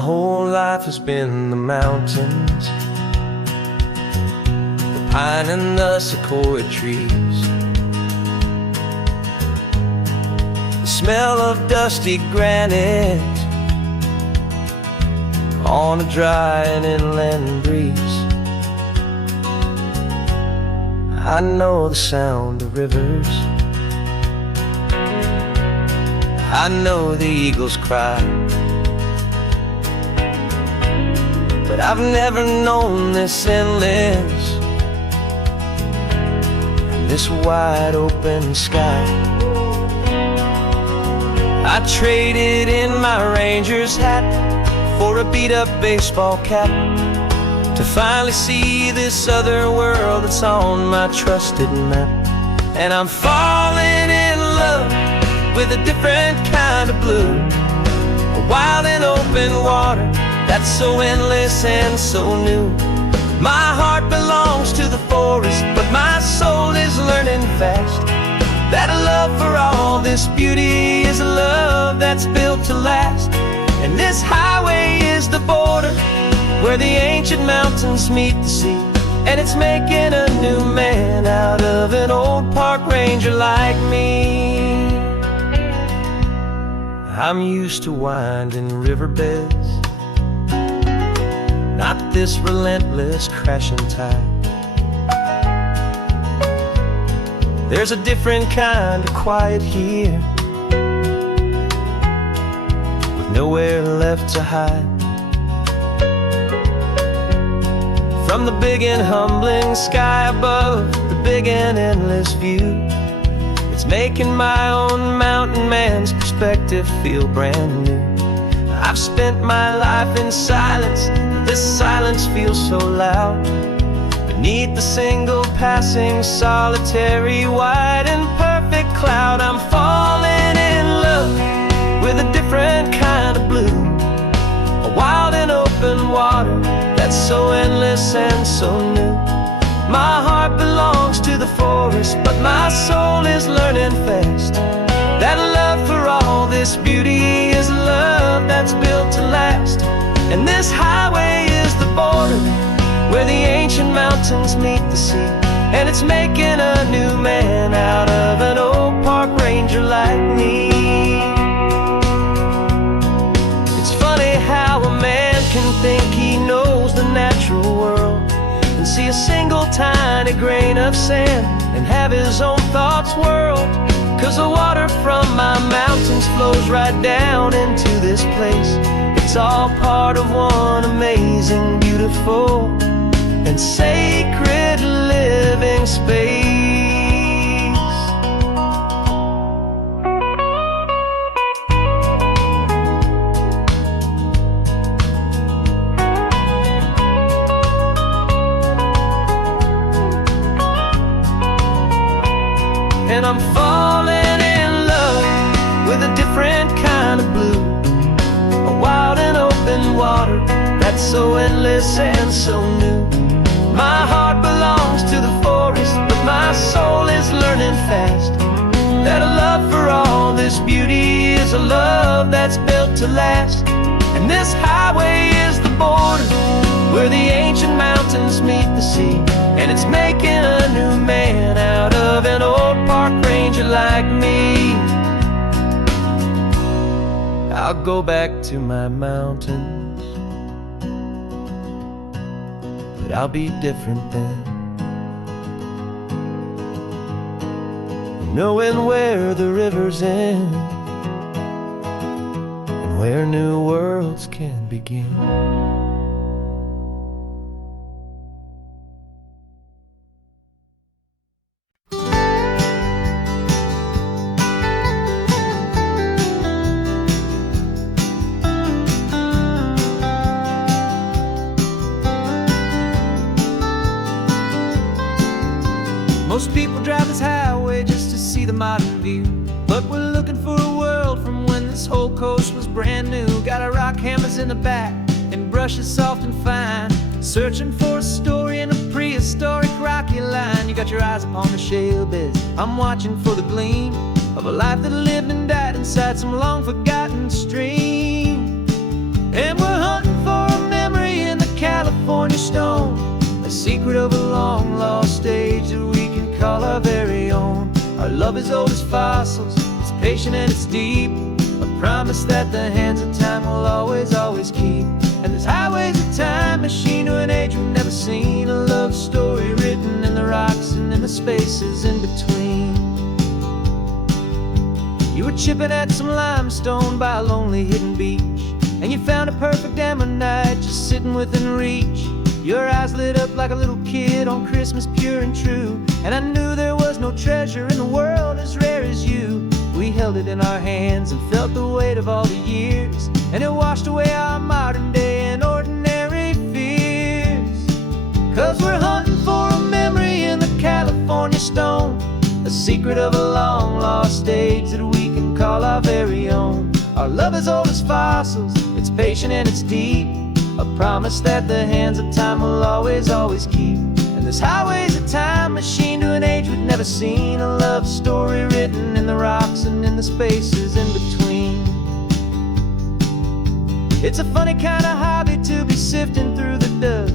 My whole life has been the mountains, the pine and the sequoia trees, the smell of dusty granite on a dry and inland breeze. I know the sound of rivers, I know the eagles cry, but I've never known this endless, this wide open sky. I traded in my ranger's hat for a beat-up baseball cap, to finally see this other world that's on my trusted map. And I'm falling in love with a different kind of blue, a wild and open water that's so endless and so new. My heart belongs to the forest, but my soul is learning fast that a love for all this beauty is a love that's built to last. And this highway is the border where the ancient mountains meet the sea, and it's making a new man out of an old park ranger like me. I'm used to winding riverbeds, not this relentless crashing tide. There's a different kind of quiet here, with nowhere left to hide. From the big and humbling sky above, the big and endless view, it's making my own mountain man's perspective feel brand new. I've spent my life in silence, this silence feels so loud. Beneath the single passing solitary white and perfect cloud, I'm falling in love with a different kind of blue, a wild and open water that's so endless and so new. My heart belongs to the forest, but my soul is learning fast that a love for all this beauty is a love that's built to last. And this highway is the border where the ancient mountains meet the sea, and it's making a new man out of an old park ranger like me. It's funny how a man can think he knows the natural world and see a single tiny grain of sand and have his own thoughts whirled. 'Cause the water from my mountains flows right down into this place. It's all part of one amazing, beautiful, and sacred living space. And I'm falling in love with a different kind of blue, a wild and open water that's so endless and so new. My heart belongs to the forest, but my soul is learning fast that a love for all this beauty is a love that's built to last. And this highway is the border where the ancient mountains meet the sea, and it's making a new man out of an old park ranger like me. I'll go back to my mountains, but I'll be different then, knowing where the rivers end and where new worlds can begin. Most people drive this highway just to see the modern view, but we're looking for a world from when this whole coast was brand new. Got our rock hammers in the back and brushes soft and fine, searching for a story in a prehistoric rocky line. You got your eyes upon the shale beds, I'm watching for the gleam of a life that lived and died inside some long forgotten stream. And we're secret of a long lost age that we can call our very own. Our love is old as fossils, it's patient and it's deep, a promise that the hands of time will always, always keep. And this highway's a time machine to an age we've never seen, a love story written in the rocks and in the spaces in between. You were chipping at some limestone by a lonely hidden beach, and you found a perfect ammonite just sitting within reach. Your eyes lit up like a little kid on Christmas, pure and true, and I knew there was no treasure in the world as rare as you. We held it in our hands and felt the weight of all the years, and it washed away our modern day and ordinary fears. 'Cause we're hunting for a memory in the California stone, a secret of a long lost age that we can call our very own. Our love is old as fossils, it's patient and it's deep, a promise that the hands of time will always, always keep. And this highway's a time machine to an age we've never seen, a love story written in the rocks and in the spaces in between. It's a funny kind of hobby to be sifting through the dust,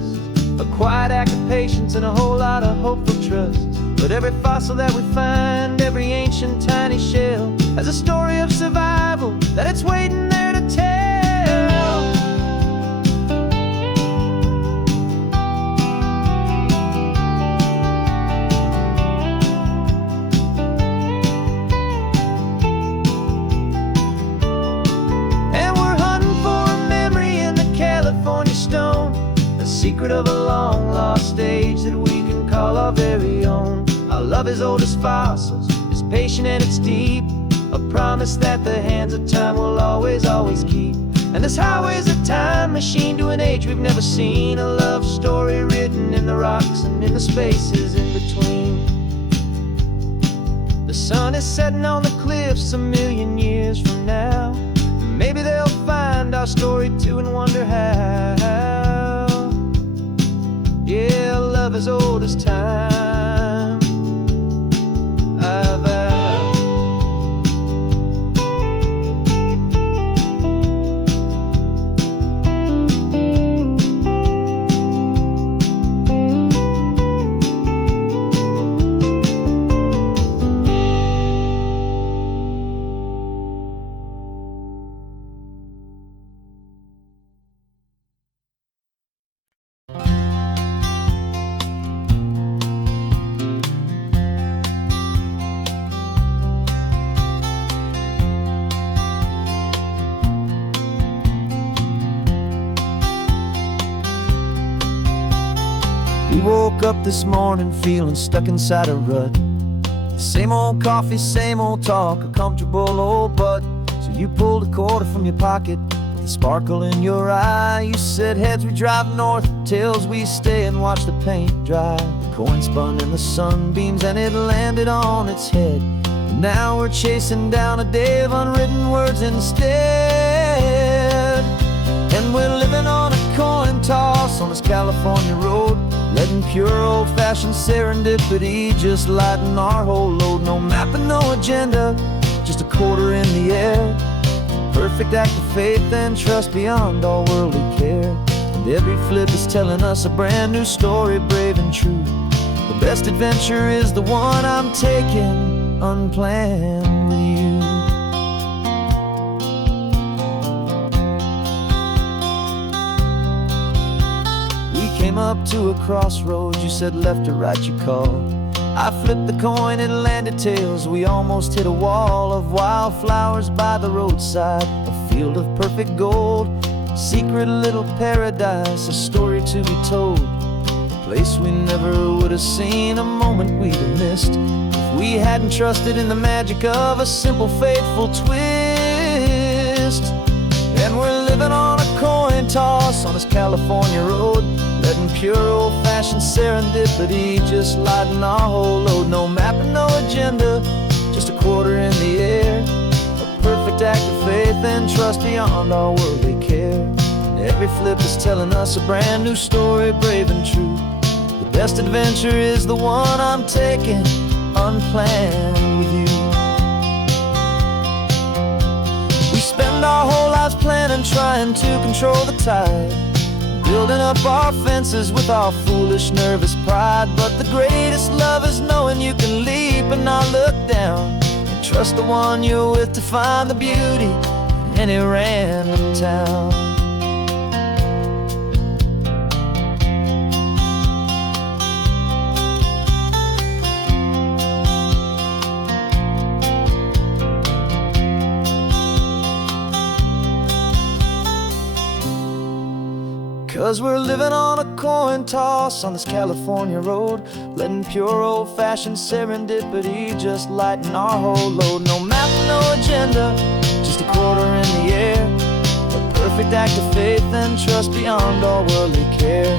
a quiet act of patience and a whole lot of hopeful trust. But every fossil that we find, every ancient tiny shell, has a story of survival that it's waiting there to tell. And we're hunting for a memory in the California stone, a secret of a long lost age that we can call our very own. Our love is old as fossils, it's patient and it's deep, a promise that the hands of time will always, always keep. And this highway's a time machine to an age we've never seen, a love story written in the rocks and in the spaces in between. The sun is setting on the cliffs a million years from now, maybe they'll find our story too and wonder how. Yeah, love is old as time. We woke up this morning feeling stuck inside a rut. Same old coffee, same old talk, a comfortable old butt. So you pulled a quarter from your pocket with a sparkle in your eye. You said heads we drive north, tails we stay and watch the paint dry. The coin spun in the sunbeams and it landed on its head. And now we're chasing down a day of unwritten words instead. And we're living on a coin toss on this California road, letting pure old-fashioned serendipity just lighten our whole load. No map and no agenda, just a quarter in the air, perfect act of faith and trust beyond all worldly care. And every flip is telling us a brand new story, brave and true. The best adventure is the one I'm taking unplanned with you. Came up to a crossroads, you said left or right you called. I flipped the coin, it landed tails, we almost hit a wall of wildflowers by the roadside, a field of perfect gold, secret little paradise, a story to be told, a place we never would have seen, a moment we'd have missed if we hadn't trusted in the magic of a simple faithful twist. And we're living on a coin toss on this California road, letting pure old-fashioned serendipity just lighten our whole load. No map and no agenda, just a quarter in the air, a perfect act of faith and trust beyond all worldly care. And every flip is telling us a brand new story, brave and true. The best adventure is the one I'm taking unplanned with you. We spend our whole lives planning, trying to control the tide, building up our fences with our foolish, nervous pride. But the greatest love is knowing you can leap and not look down, and trust the one you're with to find the beauty in any random town. 'Cause we're living on a coin toss on this California road, letting pure old-fashioned serendipity just lighten our whole load. No map, no agenda, just a quarter in the air, a perfect act of faith and trust beyond all worldly care.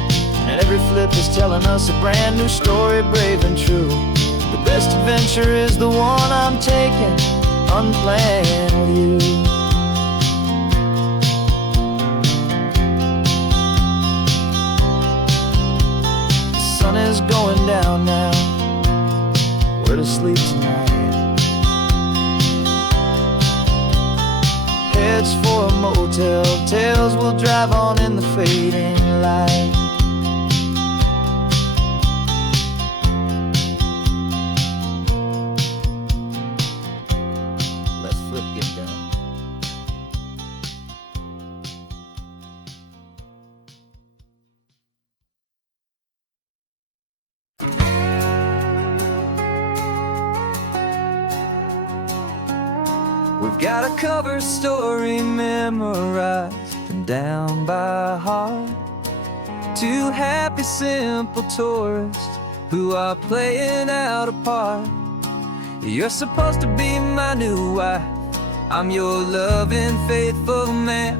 And every flip is telling us a brand new story, brave and true. The best adventure is the one I'm taking, unplanned with you. Is going down now, where to sleep tonight? Heads for a motel, tails will drive on in the fading light. Let's flip get down. We've got a cover story memorized and down by heart. Two happy, simple tourists who are playing out a part. You're supposed to be my new wife, I'm your loving, faithful man,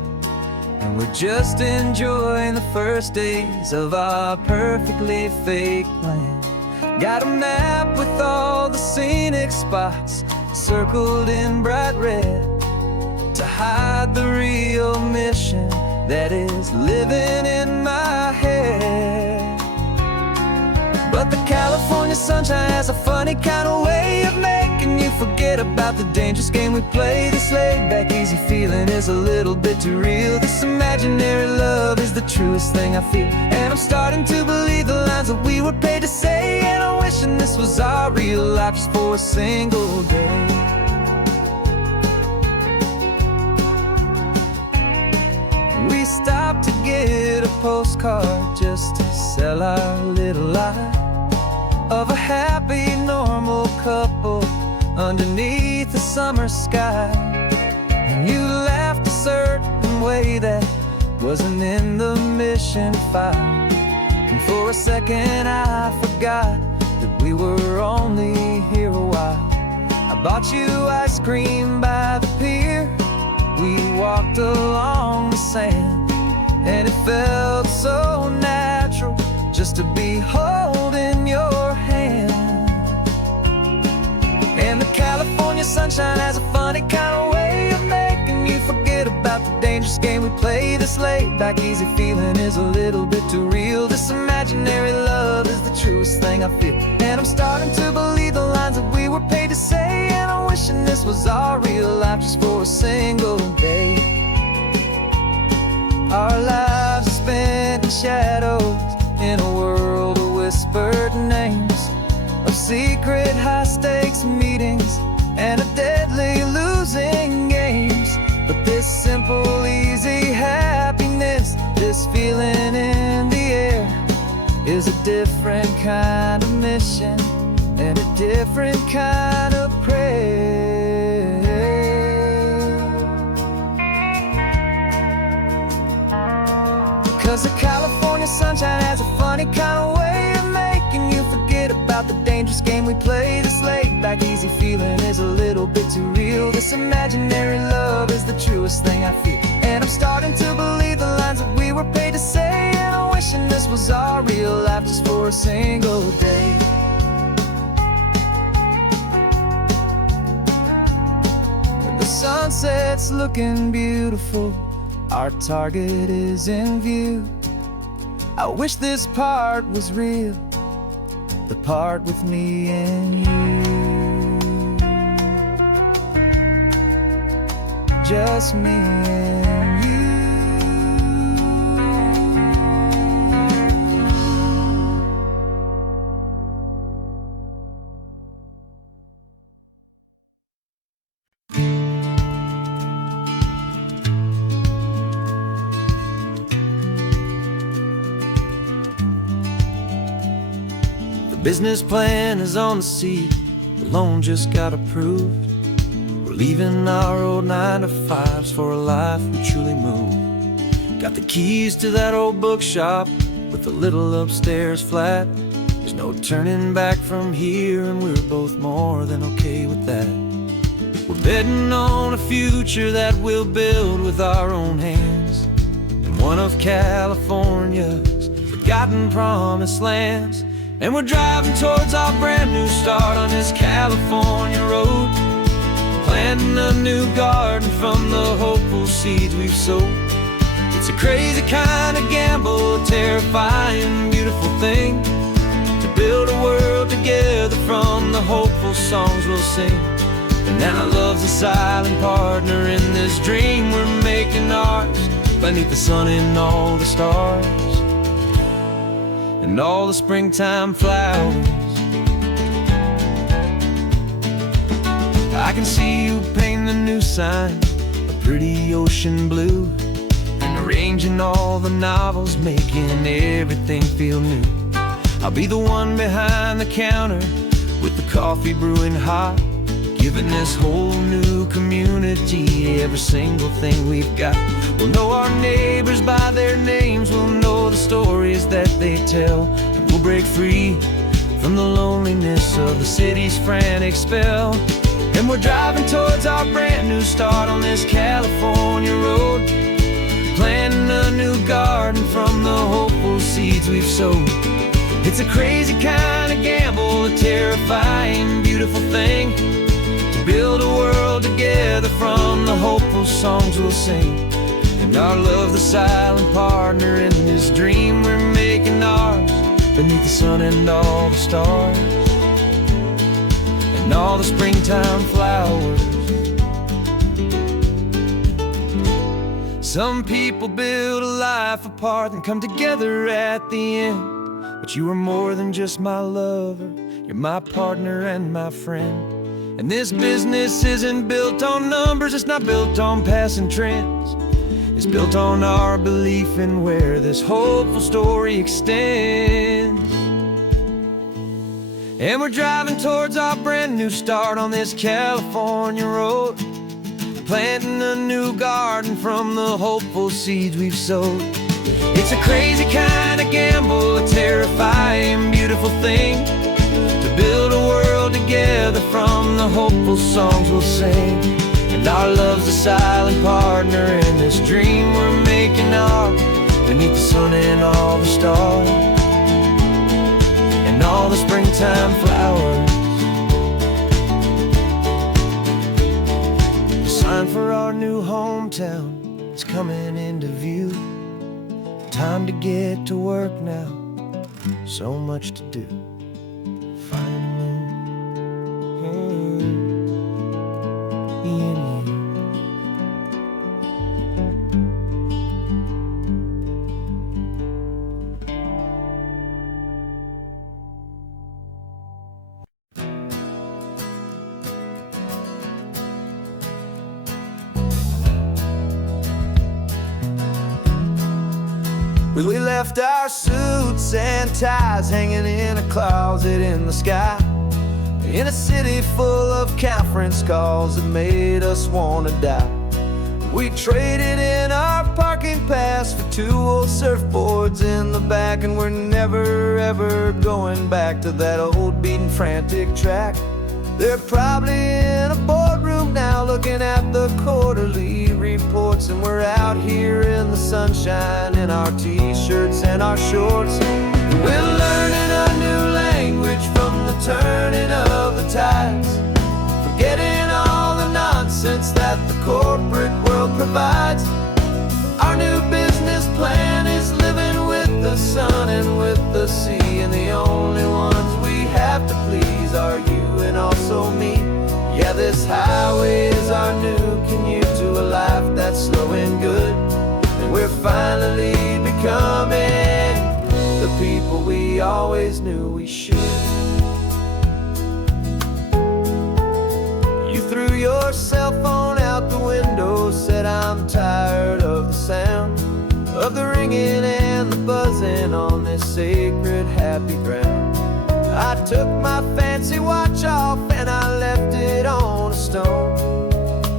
and we're just enjoying the first days of our perfectly fake plan. Got a map with all the scenic spots circled in bright red to hide the real mission that is living in my head. But the California sunshine has a funny kind of way of making you forget about the dangerous game we play. This laid-back, easy feeling is a little bit too real. This imaginary love is the truest thing I feel, and I'm starting to believe the lines that we were paid to say. And I'm wishing this was our real life just for a single day. We stopped to get a postcard just to sell our little lie of a happy, normal couple underneath the summer sky. And you laughed a certain way that wasn't in the mission file, and for a second I forgot that we were only here a while. I bought you ice cream by the pier, we walked along the sand, and it felt so natural just to be holding your hand. And the California sunshine has a funny kind of way of making you forget about the dangerous game we play. This laid-back, easy feeling is a little bit too real. This imaginary love is the truest thing I feel, and I'm starting to believe the lines that we were paid to say. And I'm wishing this was our real life just for a single day. Our lives are spent in shadows in a world of whispered names, of secret high-stakes meetings and of deadly losing games. But this simple, easy happiness, this feeling in the air, is a different kind of mission and a different kind of prayer. 'Cause the California sunshine has a funny kind of way of making you forget about the dangerous game we play. This laid-back, easy feeling is a little bit too real. This imaginary love is the truest thing I feel, and I'm starting to believe the lines that we were paid to say. And I'm wishing this was our real life just for a single day. When the sunset's looking beautiful, our target is in view. I wish this part was real, the part with me and you. Just me and you. business plan is on the seat, the loan just got approved. We're leaving our old 9-to-5s for a life we truly move. Got the keys to that old bookshop with the little upstairs flat. There's no turning back from here, and we're both more than okay with that. We're betting on a future that we'll build with our own hands, in one of California's forgotten promised lands. And we're driving towards our brand new start on this California road, planting a new garden from the hopeful seeds we've sowed. It's a crazy kind of gamble, a terrifying, beautiful thing, to build a world together from the hopeful songs we'll sing. And now love's a silent partner in this dream we're making ours, beneath the sun and all the stars and all the springtime flowers. I can see you painting the new sign a pretty ocean blue, and arranging all the novels, making everything feel new. I'll be the one behind the counter with the coffee brewing hot, giving this whole new community every single thing we've got. We'll know our neighbors by their names, we'll know the stories that they tell, and we'll break free from the loneliness of the city's frantic spell. And we're driving towards our brand new start on this California road, planting a new garden from the hopeful seeds we've sowed. It's a crazy kind of gamble, a terrifying, beautiful thing, to build a world together from the hopeful songs we'll sing. And our love's the silent partner in this dream we're making ours, beneath the sun and all the stars and all the springtime flowers. Some people build a life apart and come together at the end, but you are more than just my lover, you're my partner and my friend. And this business isn't built on numbers, it's not built on passing trends, it's built on our belief in where this hopeful story extends. And we're driving towards our brand new start on this California road, planting a new garden from the hopeful seeds we've sowed. It's a crazy kind of gamble, a terrifying, beautiful thing, to build a world together from the hopeful songs we'll sing. And our love's a silent partner in this dream we're making ours, beneath the sun and all the stars and all the springtime flowers. The sign for our new hometown is coming into view. Time to get to work now, so much to do. We left our suits and ties hanging in a closet in the sky, in a city full of conference calls that made us want to die. We traded in our parking pass for 2 old surfboards in the back, and we're never ever going back to that old beaten frantic track. They're probably in a boardroom now looking at the quarterly reports, and we're out here in the sunshine in our t-shirts and our shorts. We're learning a new language from the turning of the tides, forgetting all the nonsense that the corporate world provides. Our new business plan is living with the sun and with the sea, and the only ones we have to please are you and also me. Yeah, this highway is our new commute to a life that's slow and good, and we're finally becoming the people we always knew we should. You threw your cell phone out the window, said I'm tired of the sound of the ringing and the buzzing on this sacred happy ground. I I took my fancy watch off and I left it on a stone.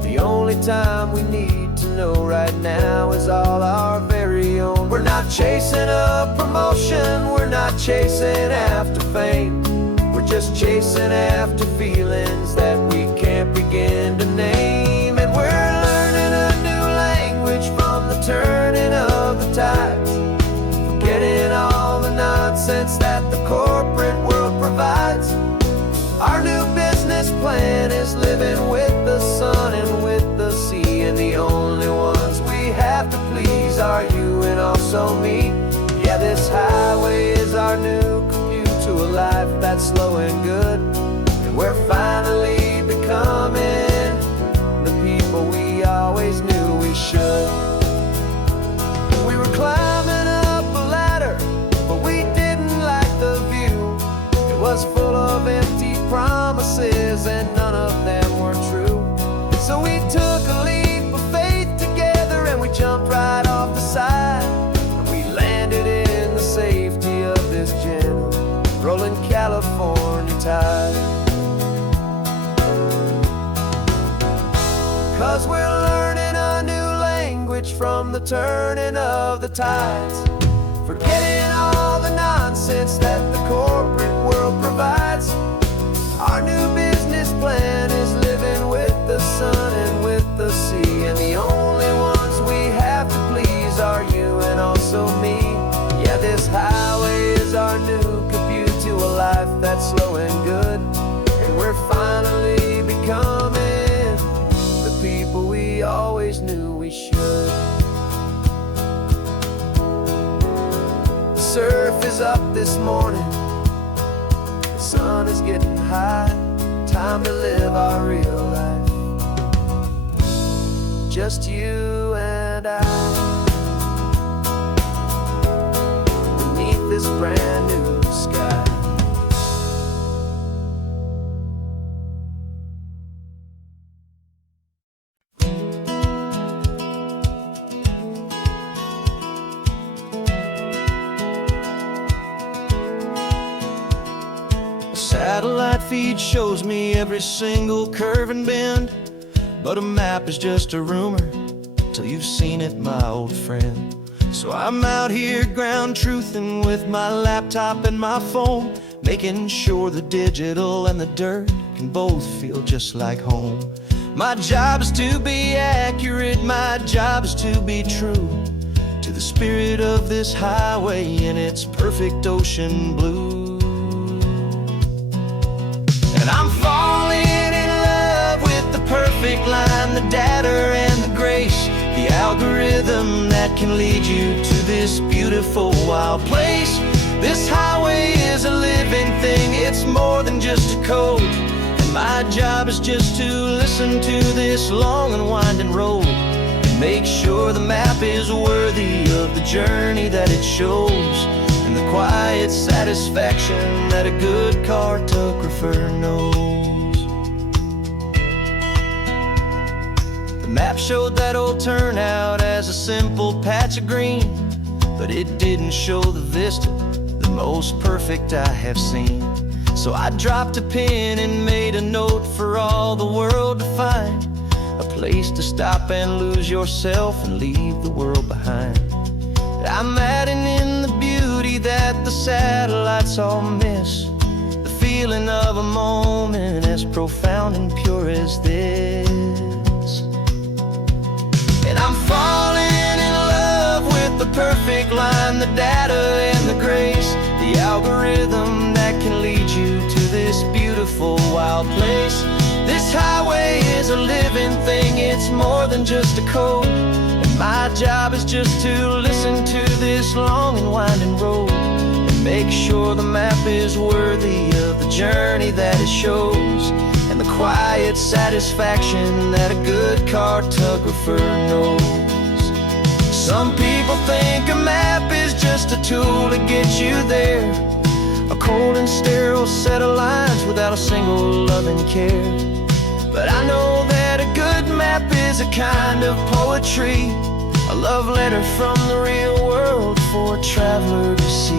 The only time we need to know right now is all our very own. We're not chasing a promotion, we're not chasing after fame. We're just chasing after feelings that we can't begin to name. And we're learning a new language from the turning of the tides, forgetting all the nonsense that the corporate world provides. Our new business plan is living with the sun and with the sea, and the only ones we have to please are you and also me. Yeah, this highway is our new commute to a life that's slow and good, and we're finally becoming the people we always knew we should. We were climbing up a ladder, but we didn't like the view. It was full of empty promises and none of them were true. So we took a leap of faith together and we jumped right off the side, and we landed in the safety of this gentle rolling California tide. 'Cause we're learning a new language from the turning of the tides, forgetting all the nonsense that the corporate world provides. Our new business plan is living with the sun and with the sea, and the only ones we have to please are you and also me. Yeah, this highway is our new commute to a life that's slow and good, and we're finally becoming the people we always knew we should. The surf is up this morning, the sun is getting high, time to live our real life, just you and I, beneath this brand new sky. Satellite feed shows me every single curve and bend, but a map is just a rumor till you've seen it, my old friend. So I'm out here ground truthing with my laptop and my phone, making sure the digital and the dirt can both feel just like home. My job is to be accurate, my job is to be true to the spirit of this highway in its perfect ocean blue. And I'm falling in love with the perfect line, the data and the grace, the algorithm that can lead you to this beautiful wild place. This highway is a living thing, it's more than just a code, and my job is just to listen to this long and winding road and make sure the map is worthy of the journey that it shows, and the quiet satisfaction that a good cartographer knows. The map showed that old turnout as a simple patch of green, but it didn't show the vista, the most perfect I have seen. So I dropped a pin and made a note for all the world to find, a place to stop and lose yourself and leave the world behind. I'm adding in the beauty that the satellites all miss, the feeling of a moment as profound and pure as this. And I'm falling in love with the perfect line, the data and the grace, the algorithm that can lead you to this beautiful wild place. This highway is a living thing, it's more than just a code, my job is just to listen to this long and winding road and make sure the map is worthy of the journey that it shows, and the quiet satisfaction that a good cartographer knows. Some people think a map is just a tool to get you there, a cold and sterile set of lines without a single loving care. But I know that a good map is a kind of poetry, a love letter from the real world for a traveler to see.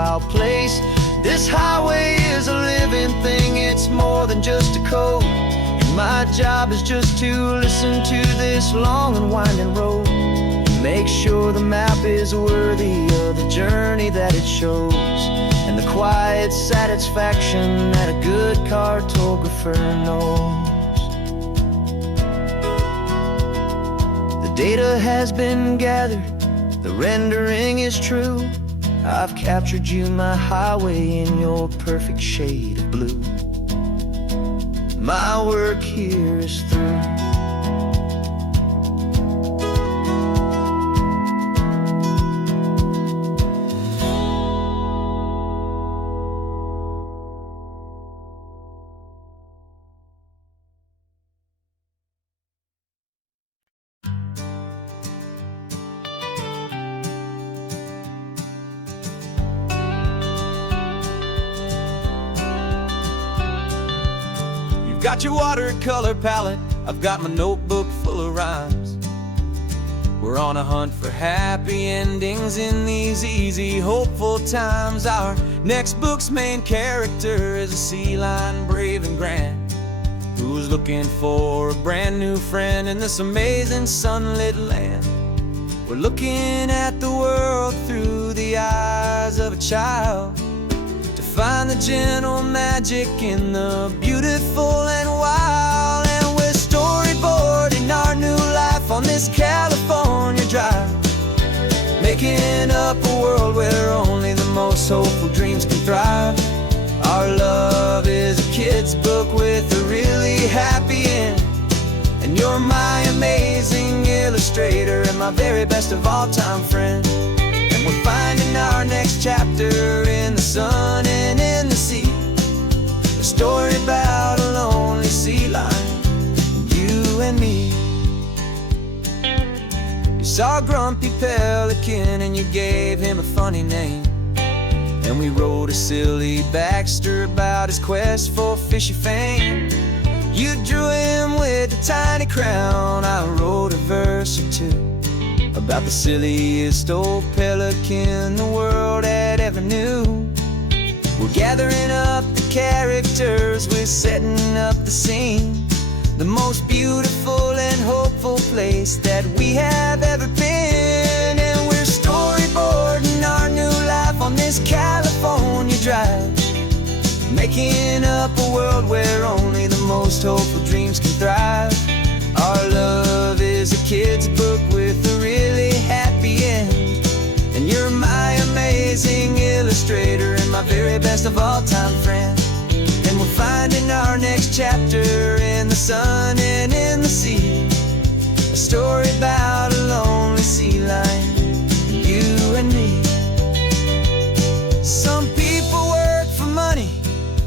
wild place. This highway is a living thing, it's more than just a code. And my job is just to listen to this long and winding road, make sure the map is worthy of the journey that it shows, and the quiet satisfaction that a good cartographer knows. The data has been gathered, the rendering is true. I've captured you, my highway, in your perfect shade of blue. My work here is through. Got your watercolor palette, I've got my notebook full of rhymes. We're on a hunt for happy endings in these easy, hopeful times. Our next book's main character is a sea lion, brave and grand, who's looking for a brand new friend in this amazing sunlit land. We're looking at the world through the eyes of a child, find the gentle magic in the beautiful and wild. And we're storyboarding our new life on this California drive, making up a world where only the most hopeful dreams can thrive. Our love is a kid's book with a really happy end, and you're my amazing illustrator and my very best of all time friend. And we're finding our next chapter in the sun and in the sea, a story about a lonely sea lion, you and me. You saw a grumpy pelican and you gave him a funny name, and we wrote a silly Baxter about his quest for fishy fame. You drew him with a tiny crown, I wrote a verse or two about the silliest old pelican the world had ever knew. We're gathering up the characters, we're setting up the scene, the most beautiful and hopeful place that we have ever been. And we're storyboarding our new life on this California drive, making up a world where only the most hopeful dreams can thrive. Our love is a kid's book with a really happy end, and you're my amazing illustrator and my very best of all time friend. And we're finding our next chapter in the sun and in the sea, a story about a lonely sea lion, you and me. Some people work for money,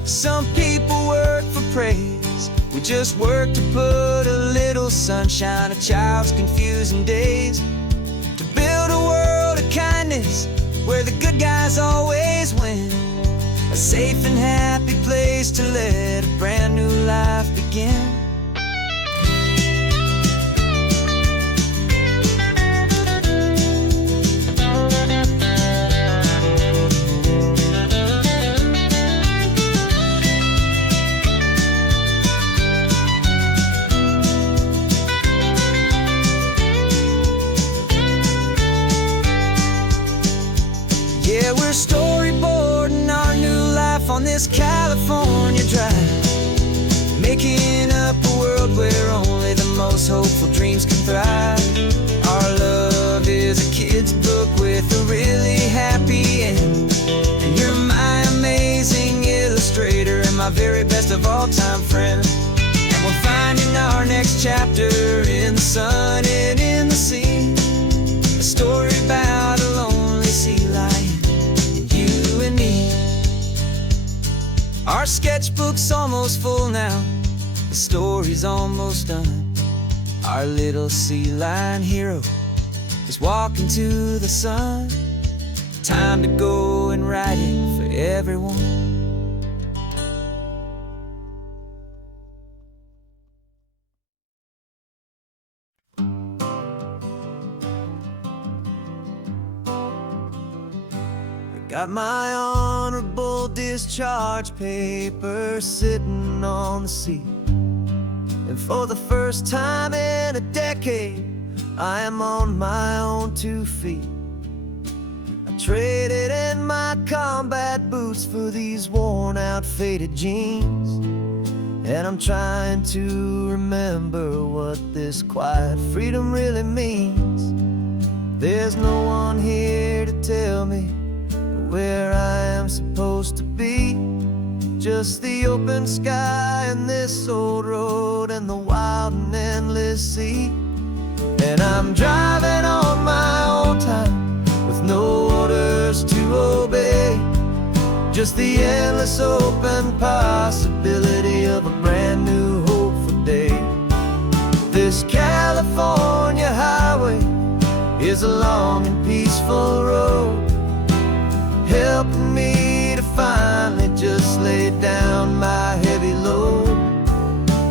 some people work for praise. We just work to put a little sunshine in a child's confusing days, to build a world of kindness where the good guys always win, a safe and happy place to let a brand new life begin. Yeah, we're storyboarding our new life on this California drive, making up a world where only the most hopeful dreams can thrive. Our love is a kid's book with a really happy end, and you're my amazing illustrator and my very best of all time friend. And we're finding our next chapter in the sun and in the sea, a story about a lonely sea lion, you and me. Our sketchbook's almost full now, the story's almost done. Our little sea lion hero is walking to the sun. Time to go and write it for everyone. Got my honorable discharge paper sitting on the seat. And for the first time in a decade, I am on my own 2 feet. I traded in my combat boots for these worn out faded jeans. And I'm trying to remember what this quiet freedom really means. There's no one here to tell me where I am supposed to be. Just the open sky and this old road and the wild and endless sea. And I'm driving on my own time with no orders to obey. Just the endless open possibility of a brand new hopeful day. This California highway is a long and peaceful road, helping me to finally just lay down my heavy load.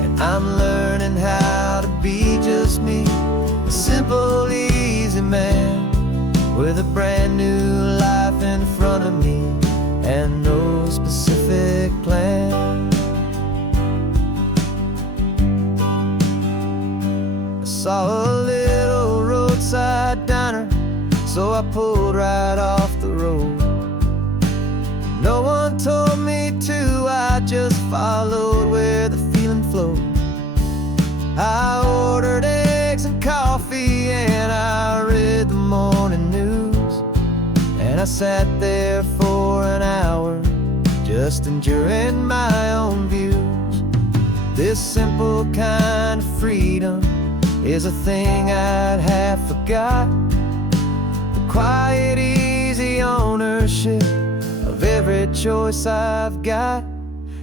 And I'm learning how to be just me, a simple, easy man with a brand new life in front of me and no specific plan. I saw a little roadside diner, so I pulled right off the road. No one told me to, I just followed where the feeling flowed. I ordered eggs and coffee and I read the morning news. And I sat there for an hour, just enjoying my own views. This simple kind of freedom is a thing I'd have forgot. The quiet, easy ownership of every choice I've got.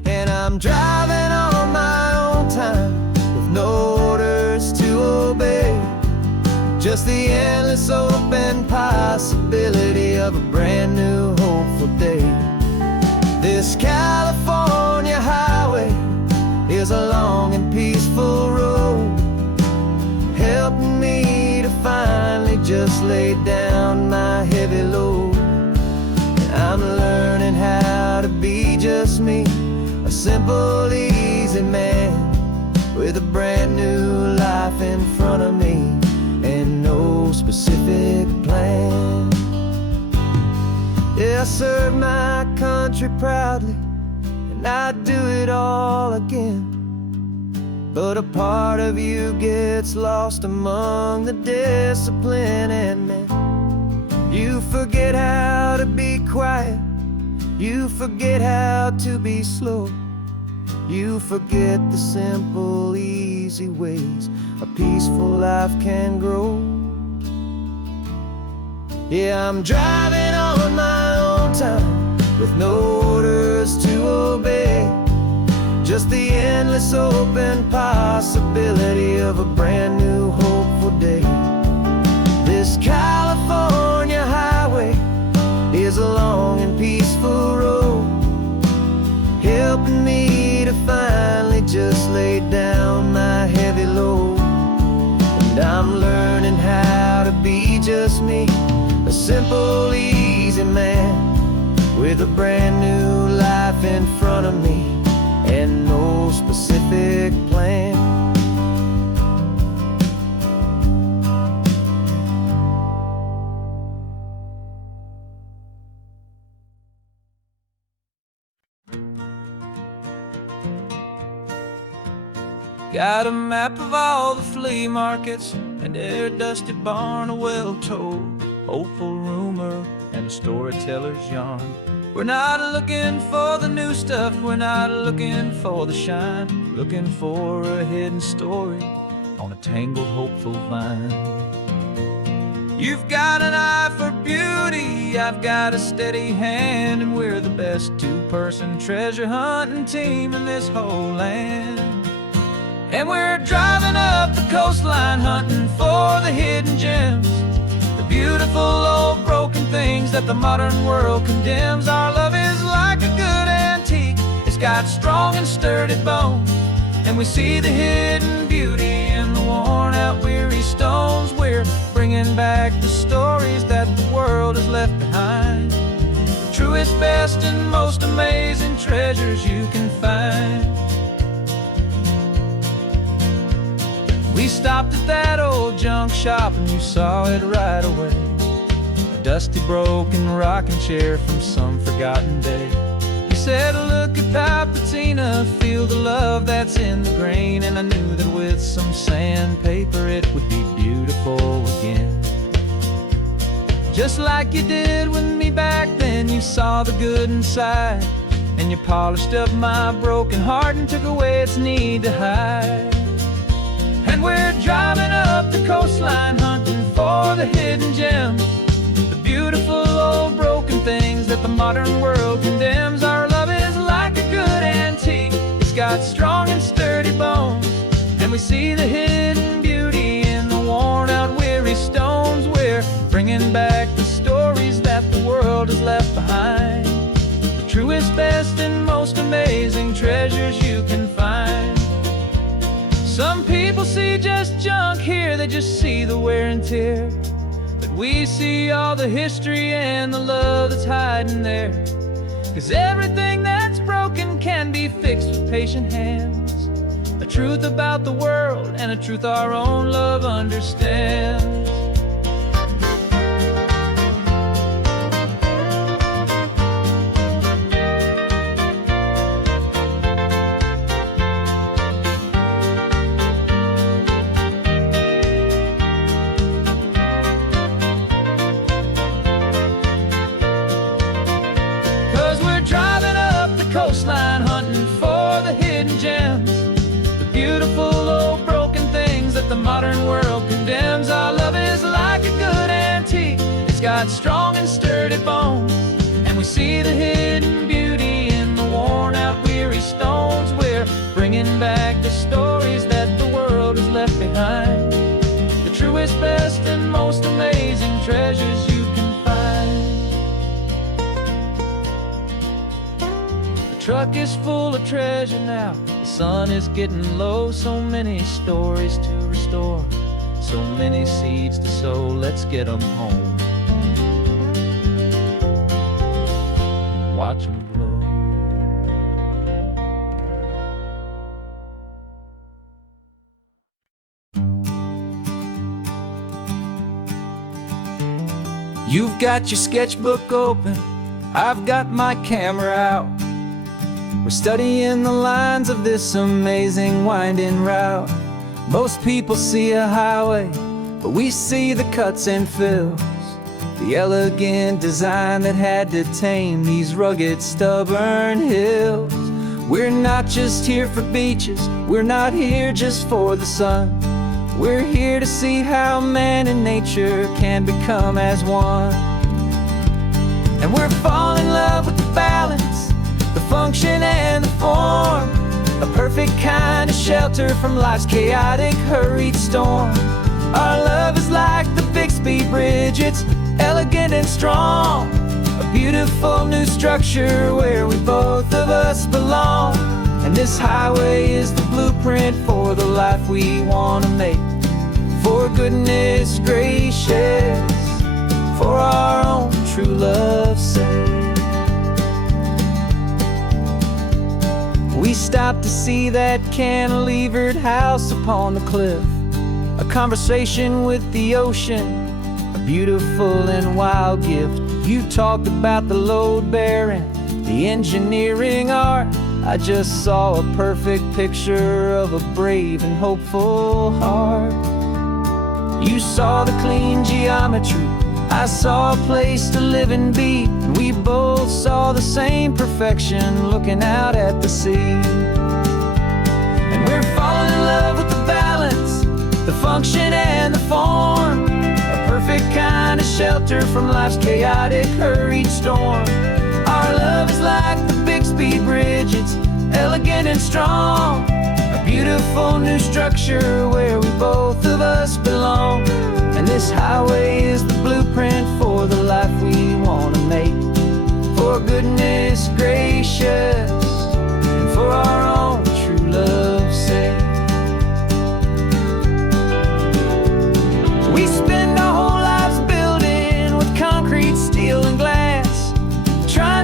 And I'm driving on my own time with no orders to obey. Just the endless open possibility of a brand new hopeful day. This California highway is a long and peaceful road, helping me to finally just lay down my heavy load. And I'm learning how to be just me, a simple, easy man with a brand new life in front of me and no specific plan. Yeah, I serve my country proudly, and I'd do it all again. But a part of you gets lost among the discipline and men. You forget how to be quiet, you forget how to be slow. You forget the simple, easy ways a peaceful life can grow. Yeah, I'm driving on my own time with no orders to obey. Just the endless open possibility of a brand new hopeful day. This California highway is a long and peaceful road, helping me to finally just lay down my heavy load. And I'm learning how to be just me, a simple, easy man with a brand new life in front of me and no specific plan. Got a map of all the flea markets and every dusty barn, a well-told hopeful rumor and a storyteller's yarn. We're not looking for the new stuff, we're not looking for the shine, looking for a hidden story on a tangled hopeful vine. You've got an eye for beauty, I've got a steady hand, and we're the best two-person treasure hunting team in this whole land. And we're driving up the coastline hunting for the hidden gems, the beautiful old broken things that the modern world condemns. Our love is like a good antique, it's got strong and sturdy bones, and we see the hidden beauty in the worn out weary stones. We're bringing back the stories that the world has left behind, truest, best, and most amazing treasures you can find. We stopped at that old junk shop and you saw it right away. A dusty, broken rocking chair from some forgotten day. You said, look at Papatina, feel the love that's in the grain. And I knew that with some sandpaper it would be beautiful again. Just like you did with me back then, you saw the good inside. And you polished up my broken heart and took away its need to hide. And we're driving up the coastline, hunting for the hidden gems, the beautiful old broken things that the modern world condemns. Our love is like a good antique, it's got strong and sturdy bones. And we see the hidden beauty in the worn out weary stones. We're bringing back the stories that the world has left behind, the truest, best, and most amazing treasures you can find. Some people see just junk here, they just see the wear and tear. But we see all the history and the love that's hiding there. 'Cause everything that's broken can be fixed with patient hands. A truth about the world and a truth our own love understands. 'Cause we're driving up the coastline, hunting for the hidden gems, the beautiful old broken things that the modern world condemns. Our love is like a good antique, it's got strong and sturdy bones. And we see the hidden beauty in the worn out weary stones. We're bringing back the stories that the world has left behind, the truest, best, and most amazing treasures you can find. The truck is full of treasure now, the sun is getting low. So many stories to restore, so many seeds to sow. Let's get them home, watch them blow. You've got your sketchbook open, I've got my camera out. We're studying the lines of this amazing winding route. Most people see a highway, but we see the cuts and fills, the elegant design that had to tame these rugged, stubborn hills. We're not just here for beaches, we're not here just for the sun. We're here to see how man and nature can become as one. And we're falling in love with the balance, the function and the form, a perfect kind of shelter from life's chaotic, hurried storm. Our love is like the Bixby Bridge, it's elegant and strong, a beautiful new structure where we both of us belong. And this highway is the blueprint for the life we want to make. For goodness gracious, for our own true love's sake. We stopped to see that cantilevered house upon the cliff, a conversation with the ocean, a beautiful and wild gift. You talked about the load bearing, the engineering art. I just saw a perfect picture of a brave and hopeful heart. You saw the clean geometry, I saw a place to live and be, and we both saw the same perfection looking out at the sea. And we're falling in love with the balance, the function and the form, a perfect kind of shelter from life's chaotic, hurried storm. Our love is like the Bixby Bridge, it's elegant and strong, a beautiful new structure where we both of us belong. And this highway is the blueprint for the life we want to make. For goodness gracious, and for our own true love's sake. We spend our whole lives building with concrete, steel, and glass, trying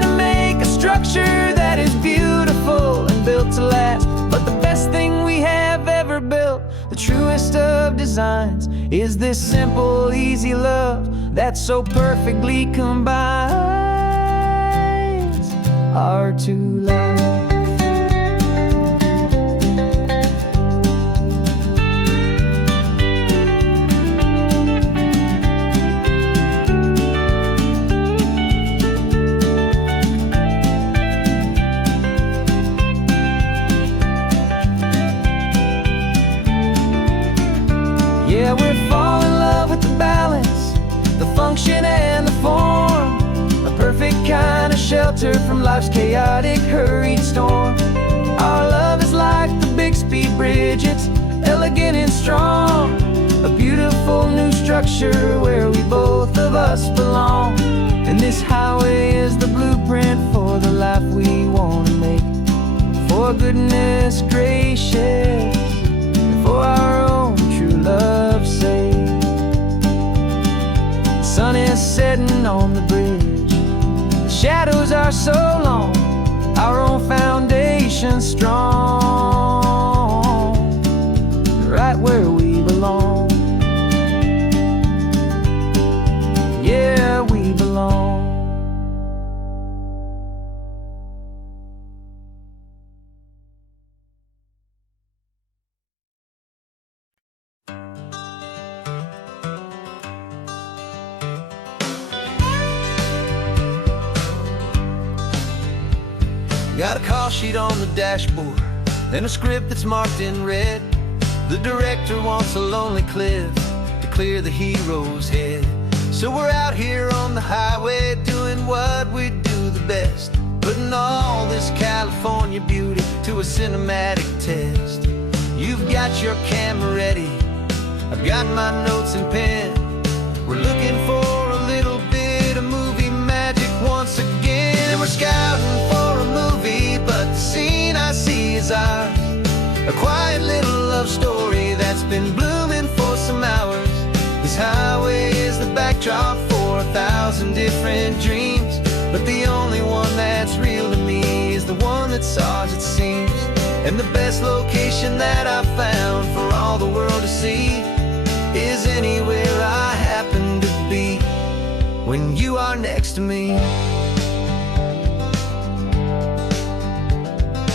truest of designs is this simple, easy love that so perfectly combines our two lives. Yeah, we're falling in love with the balance, the function and the form, a perfect kind of shelter from life's chaotic, hurried storm. Our love is like the Bixby Bridge, it's elegant and strong, a beautiful new structure where we both of us belong. And this highway is the blueprint for the life we want to make. For goodness gracious, for our own true love's sake. The sun is setting on the bridge, the shadows are so long, our own foundation strong, right where we belong. Yeah, we belong. Got a call sheet on the dashboard and a script that's marked in red. The director wants a lonely cliff to clear the hero's head. So we're out here on the highway doing what we do the best, putting all this California beauty to a cinematic test. You've got your camera ready, I've got my notes and pen. We're looking for a little bit of movie magic once again. And we're scouting for a movie, but the scene I see is ours. A quiet little love story that's been blooming for some hours. This highway is the backdrop for 1,000 different dreams, but the only one that's real to me is the one that's ours, it seems. And the best location that I've found for all the world to see is anywhere I happen to be when you are next to me.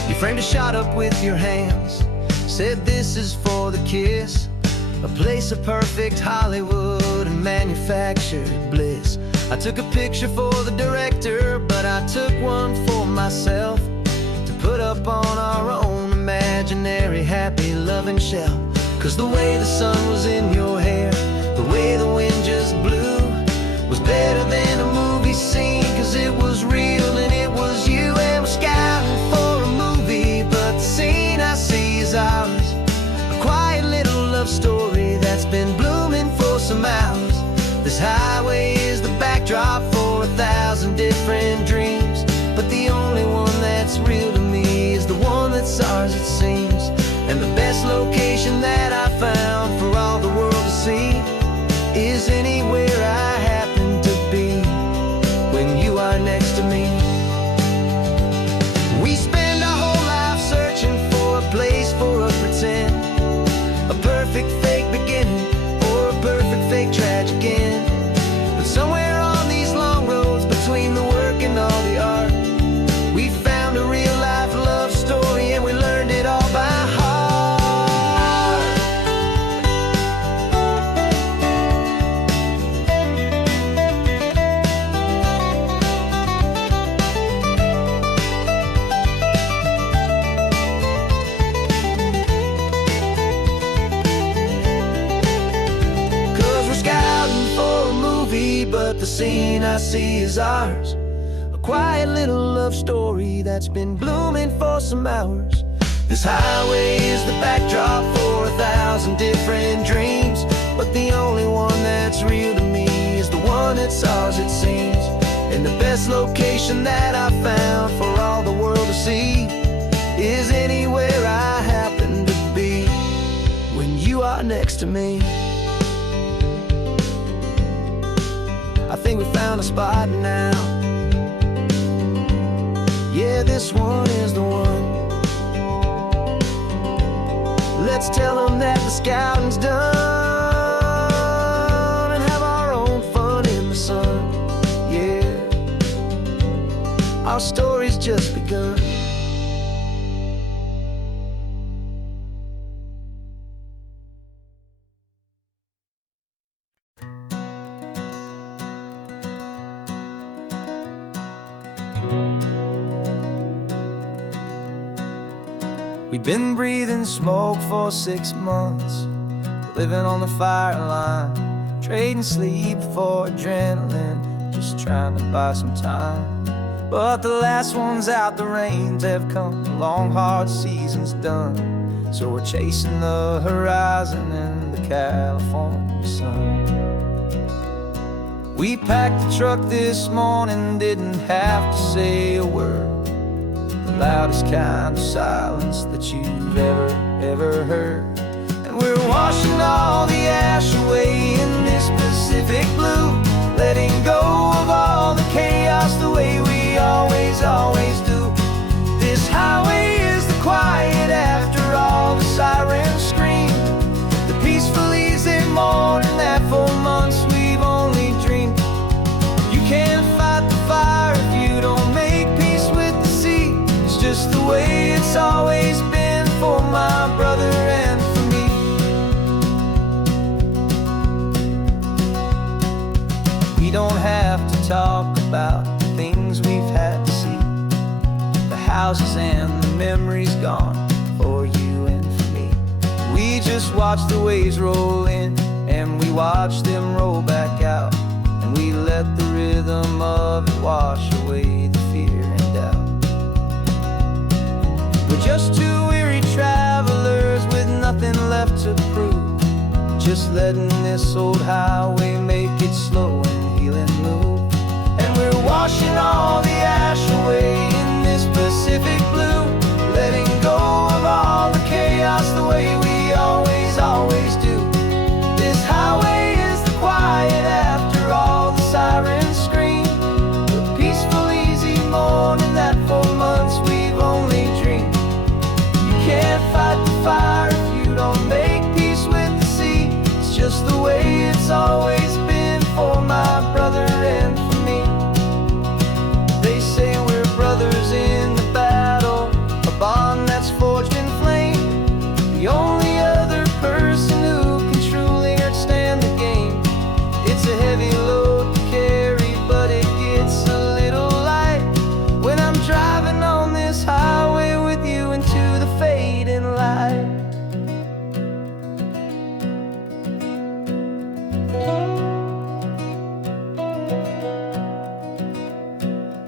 You framed a shot up with your hands, said this is for the kiss, a place of perfect Hollywood and manufactured bliss. I took a picture for the director, but I took one for myself to put up on our own imaginary happy loving shelf. Cause the way the sun was in your hair, the way the wind just blew, was better than a movie scene, cause it was real and it was you. And we're scouting for a movie, but the scene I see is ours. A quiet little love story that's been blooming for some hours. This highway is the backdrop for 1,000 different dreams, but the only one that's real to me is the one that's ours, it seems. And the best location that I found for all the world to see is anywhere I happen to be when you are next to me. We spend our whole life searching for a place for a pretend, a perfect fake beginning or a perfect fake tragic end. But somewhere on these long roads between the work and all the art, we found a real life love story and we learned it all by heart. But the scene I see is ours. A quiet little love story that's been blooming for some hours. This highway is the backdrop for 1,000 different dreams, but the only one that's real to me is the one that's ours, it seems. And the best location that I found for all the world to see is anywhere I happen to be when you are next to me. I think we found a spot now. Yeah, this one is the one. Let's tell them that the the scouting's done and have our own fun in the sun. Yeah, our story's just begun. We've been breathing smoke for 6 months, living on the fire line, trading sleep for adrenaline, just trying to buy some time. But the last one's out, the rains have come, the long hard season's done. So we're chasing the horizon in the California sun. We packed the truck this morning, didn't have to say a word. The loudest kind of silence that you've ever heard. And we're washing all the ash away in this Pacific blue, letting go of all the chaos the way we always do. This highway is the quiet after all the sirens scream, the peaceful easy morning that for months we've only dreamed. You can't fight the fire if you don't make peace with the sea. It's just the way it's always been for my brother and for me. We don't have to talk about the things we've had to see, the houses and the memories gone for you and for me. We just watch the waves roll in and we watch them roll back out, and we let the rhythm of it wash away the fear and doubt. We're just two weary travelers with nothing left to prove, just letting this old highway make it slow and healing move. And we're washing all the ash away in this Pacific blue, letting go of all the chaos the way we always do. This highway is the quiet after all the sirens scream, the peaceful easy morning that for months we've only dreamed. You can't fight the fire if you don't make peace with the sea. It's just the way it's always been for my brother and for me. They say we're brothers in the battle, a bond that's forged in flame. The only other person who can truly understand the game. It's a heavy load to carry, but it gets a little light when I'm driving on this highway with you into the fading light.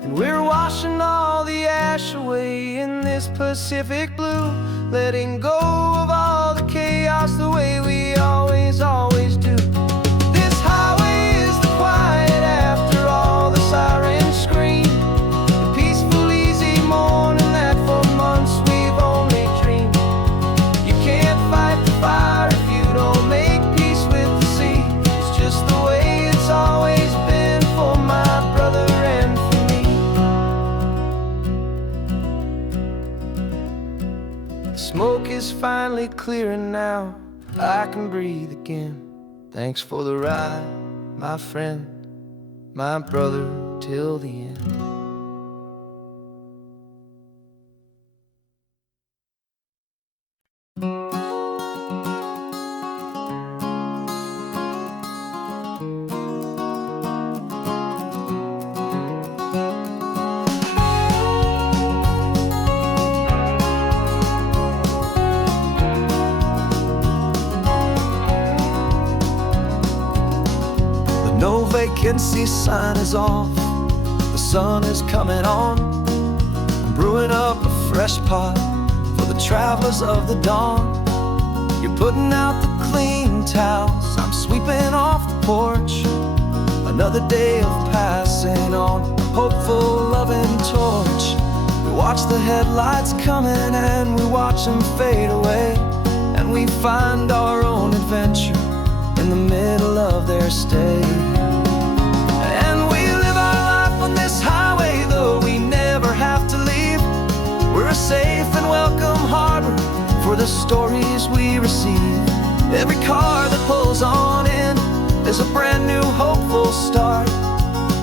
And we're washing all the ash away in this Pacific blue, letting go of all the chaos the way we always do. This highway is the quiet after all the sirens scream, the peaceful easy morning that for months we've only dreamed. You can't fight the fire if you don't make peace with the sea. It's just the way it's always been for my brother and for me. The smoke is finally clearing now, I can breathe again. Thanks for the ride, my friend, my brother, till the end. No vacancy sign is off, the sun is coming on. I'm brewing up a fresh pot for the travelers of the dawn. You're putting out the clean towels, I'm sweeping off the porch. Another day of passing on, a hopeful, loving torch. We watch the headlights coming and we watch them fade away, and we find our own adventure in the middle of their stay. And we live our life on this highway, though we never have to leave. We're a safe and welcome harbor for the stories we receive. Every car that pulls on in is a brand new hopeful start.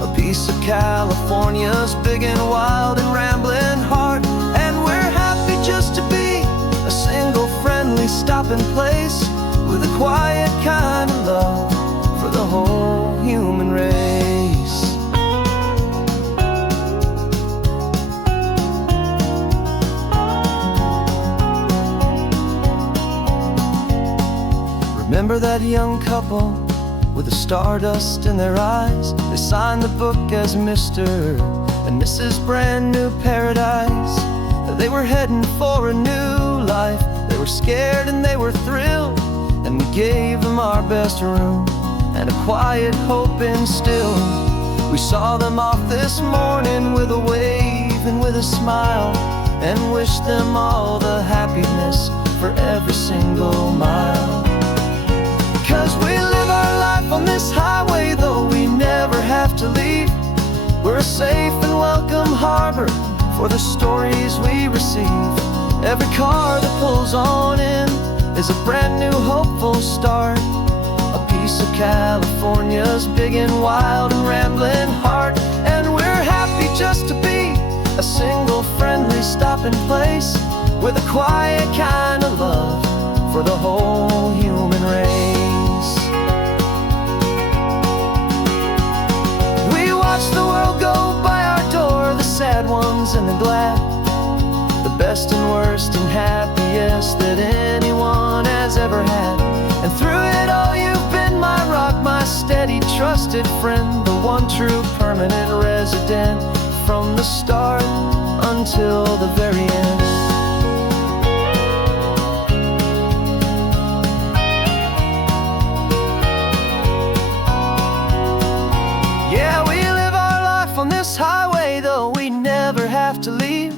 A piece of California's big and wild and rambling heart. And we're happy just to be a single friendly stopping place with a quiet kind of love for the whole human race. Remember that young couple with the stardust in their eyes? They signed the book as Mr. and Mrs. Brand New Paradise. They were heading for a new life. They were scared and they were thrilled, and we gave them our best room and a quiet hope instilled. We saw them off this morning with a wave and with a smile, and wished them all the happiness for every single mile. 'Cause we live our life on this highway, though we never have to leave. We're a safe and welcome harbor for the stories we receive. Every car that pulls on in is a brand new hopeful start. A piece of California's big and wild and rambling heart. And we're happy just to be a single friendly stopping place with a quiet kind of love for the whole human race. We watch the world go by our door, the sad ones and the glad, the best and worst and happiest that anyone has ever had. And through it all you've been my rock, my steady trusted friend, the one true permanent resident from the start until the very end. Yeah, we live our life on this highway, though we never have to leave.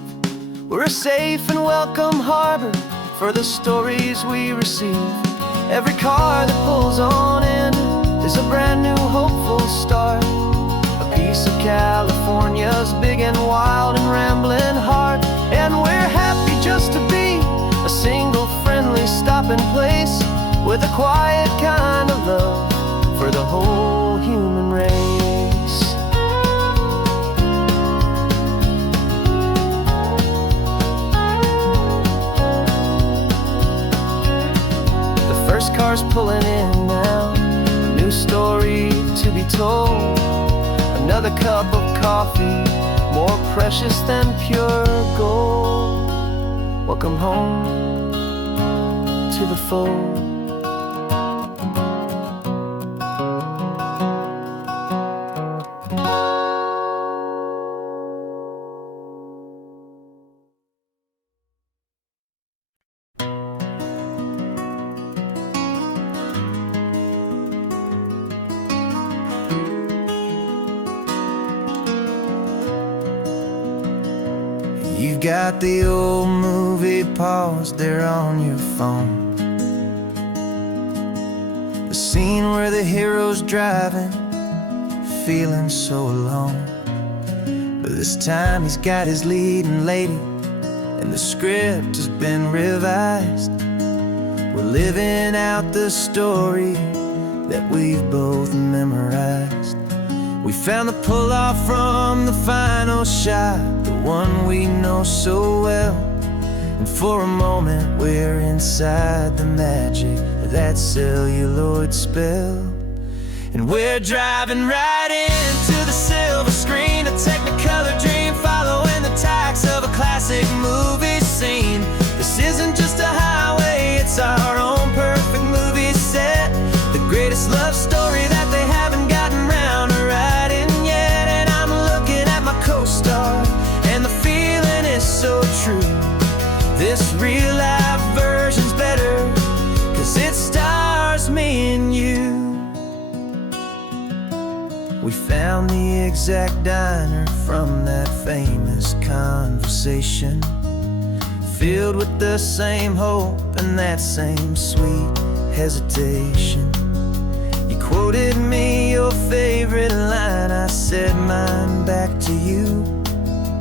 We're a safe and welcome harbor for the stories we receive. Every car that pulls on in is a brand new hopeful start. A piece of California's big and wild and rambling heart. And we're happy just to be a single friendly stopping place with a quiet kind of love for the whole human race. First car's pulling in now, a new story to be told. Another cup of coffee, more precious than pure gold. Welcome home to the fold. You've got the old movie paused there on your phone. The scene where the hero's driving, feeling so alone. But this time he's got his leading lady, and the script has been revised. We're living out the story that we've both memorized. We found the pull-off from the final shot, the one we know so well. And for a moment we're inside the magic of that celluloid spell. And we're driving right into the silver screen, a Technicolor dream, following the tacks of a classic movie scene. This isn't just a highway, it's our own perfect movie set. The greatest love story that they haven't gotten round to writing yet. And I'm looking at my co-star, and the feeling is so true. This real life version's better, 'cause it stars me and you. We found the exact diner from that famous conversation, filled with the same hope and that same sweet hesitation. You quoted me your favorite line, I said mine back to you.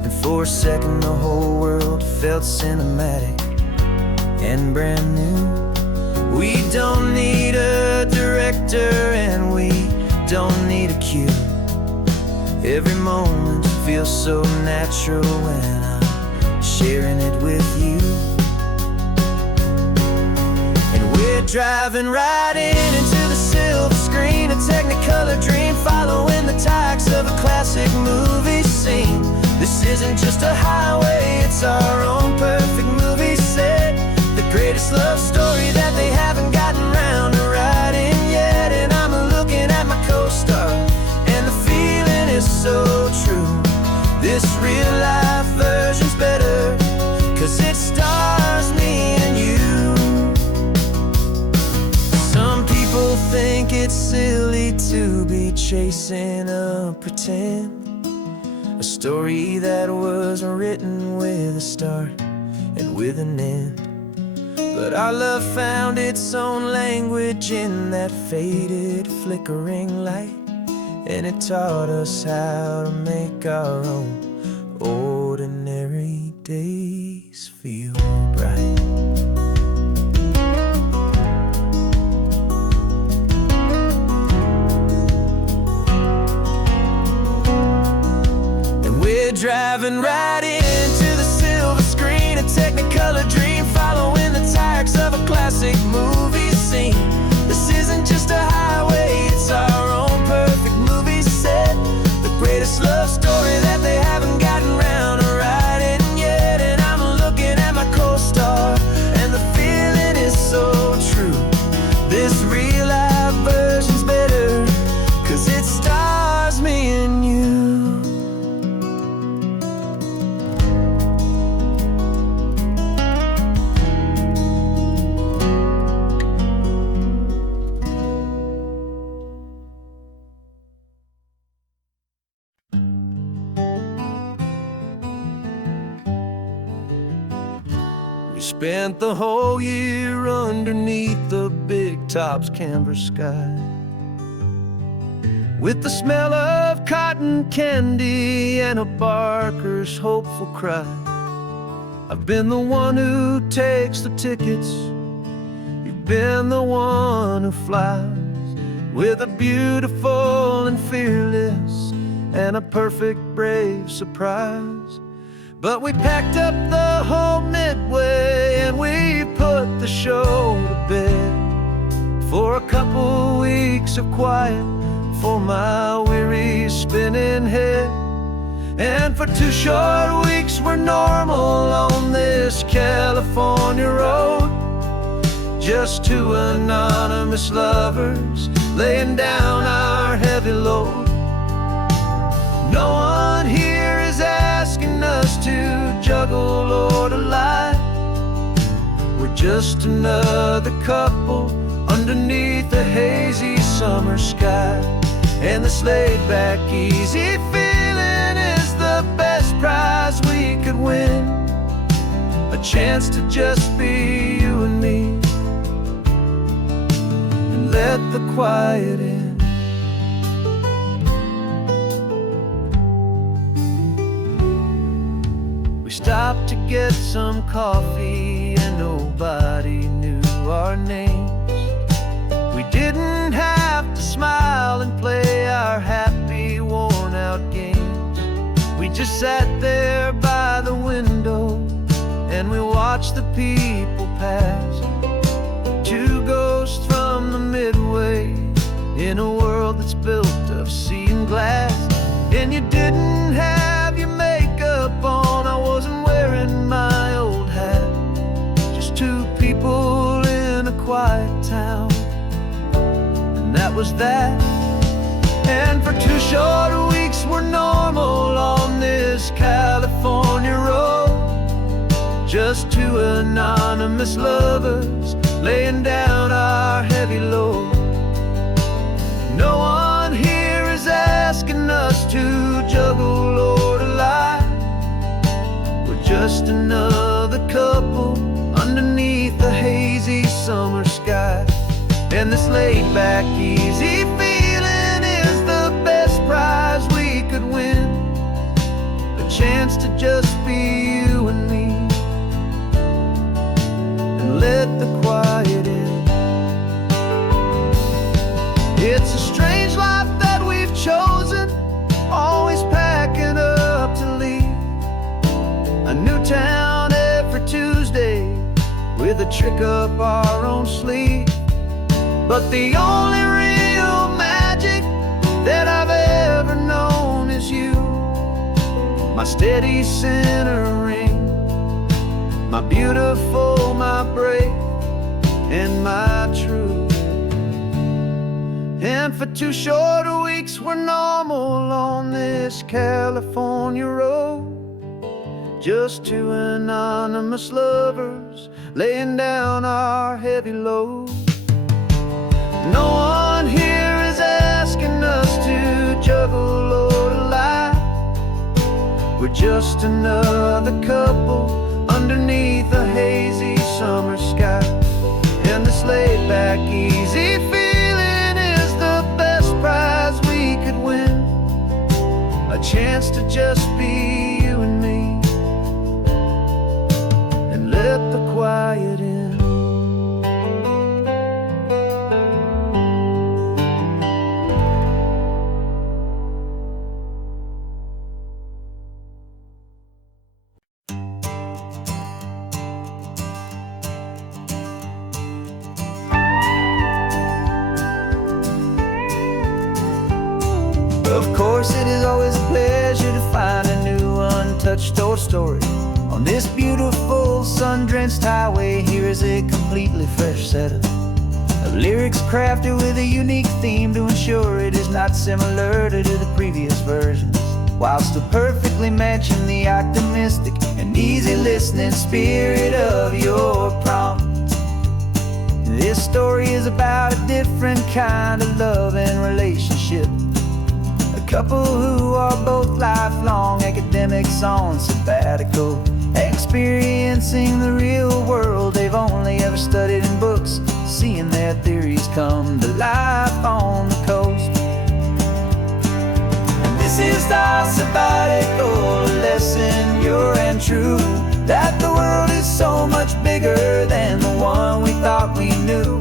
And for a second the whole world felt cinematic and brand new. We don't need a director and we don't need a cue. Every moment feels so natural when I'm sharing it with you. And we're driving right into the silver screen, a Technicolor dream, following the tacks of a classic movie scene. This isn't just a highway, it's our own perfect movie set. The greatest love story that they haven't gotten round to writing yet. And I'm looking at my co-star, and the feeling is so true. This real life version's better, 'cause it stars me and you. Some people think it's silly to be chasing a pretend, a story that was written with a start and with an end. But our love found its own language in that faded, flickering light, and it taught us how to make our own ordinary days feel bright. Driving right into the silver screen, a Technicolor dream, following the tacks of a classic movie scene. This isn't just a highway, it's our own perfect movie set. The greatest love story that they haven't gotten round to writing yet. And I'm looking at my co-star, and the feeling is so true. This real life version's better, 'cause it stars me and you. Spent the whole year underneath the big top's canvas sky, with the smell of cotton candy and a barker's hopeful cry. I've been the one who takes the tickets, you've been the one who flies, with a beautiful and fearless and a perfect brave surprise. But we packed up the whole Midway and we put the show to bed, for a couple weeks of quiet for my weary spinning head. And for 2 short weeks we're normal on this California road, just 2 anonymous lovers laying down our heavy load. No one here is asking us to juggle or to lie. We're just another couple underneath a hazy summer sky. And this laid-back, easy feeling is the best prize we could win, a chance to just be you and me, and let the quiet in. We stopped to get some coffee and nobody knew our names. We didn't have to smile and play our happy, worn-out games. We just sat there by the window and we watched the people pass, 2 ghosts from the Midway in a world that's built of sea and glass. And you didn't have your makeup on, I wasn't wearing my old hat, just 2 people in a quiet town, and that was that. And for 2 short weeks we're normal on this California road, just 2 anonymous lovers laying down our heavy load. No one here is asking us to juggle or to lie. We're just another couple underneath the hazy summer sky. And this laid-back, easy feeling is the best prize we could win, a chance to just be you and me, and let the quiet in. trick up our own sleeve. But the only real magic that I've ever known is you, my steady centering, my beautiful, my brave, and my true. And for 2 short weeks we're normal on this California road, just 2 anonymous lovers laying down our heavy load. No one here is asking us to juggle or to lie. We're just another couple underneath a hazy summer sky. And this laid back, easy feeling is the best prize we could win, a chance to just be you and me, and let the quiet in. Of course, it is always a pleasure to find a new untouched old story. On this beautiful sun-drenched highway, here is a completely fresh set of lyrics crafted with a unique theme to ensure it is not similar to the previous versions, while still perfectly matching the optimistic and easy listening spirit of your prompt. This story is about a different kind of love and relationship. A couple who are both lifelong academics on sabbatical, experiencing the real world they've only ever studied in books, seeing their theories come to life on the coast. And this is our sabbatical lesson, pure and true, that the world is so much bigger than the one we thought we knew.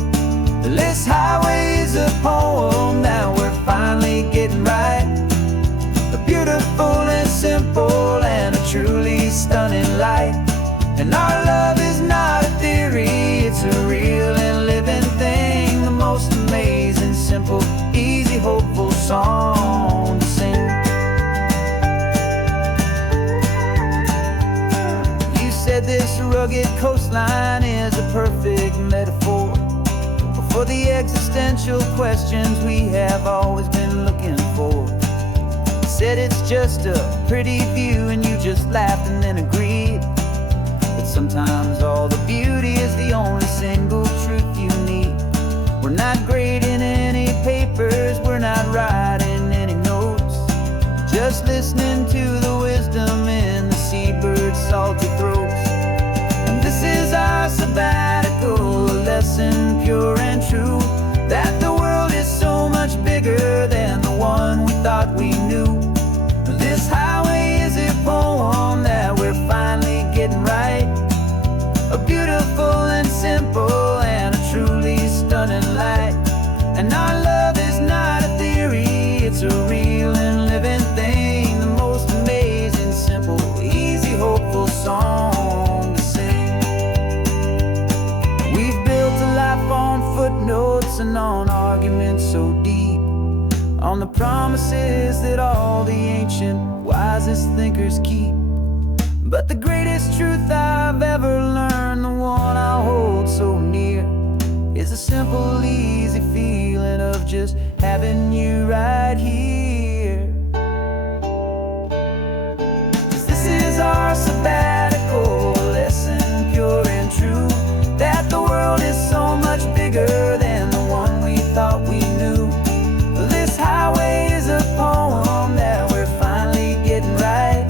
This highway is a poem that we're finally getting right, a beautiful and simple and a truly stunning light. And our love is not a theory, it's a real and living thing, the most amazing, simple, easy, hopeful song to sing. You said this rugged coastline is a perfect metaphor for the existential questions we have always been looking for. Said it's just a pretty view and you just laughed and then agreed. But sometimes all the beauty is the only single truth you need. We're not grading any papers, we're not writing any notes, just listening to the wisdom in the seabird's salty throats. And this is our sabbatical lesson, pure and true, that the world is so much bigger than the one we thought we knew. This highway is a poem that we're finally getting right, a beautiful and simple and a truly stunning light. And our love is not a theory, it's a real and living thing, the most amazing, simple, easy, hopeful song to sing. We've built a life on footnotes and on arguments so deep, on the promises that all the ancient, wisest thinkers keep. But the greatest truth I've ever learned, the one I hold so near, is a simple, easy feeling of just having you right here. 'Cause this is our sabbatical lesson, pure and true, that the world is so much bigger than the one we thought we knew. This highway is a poem that we're finally getting right,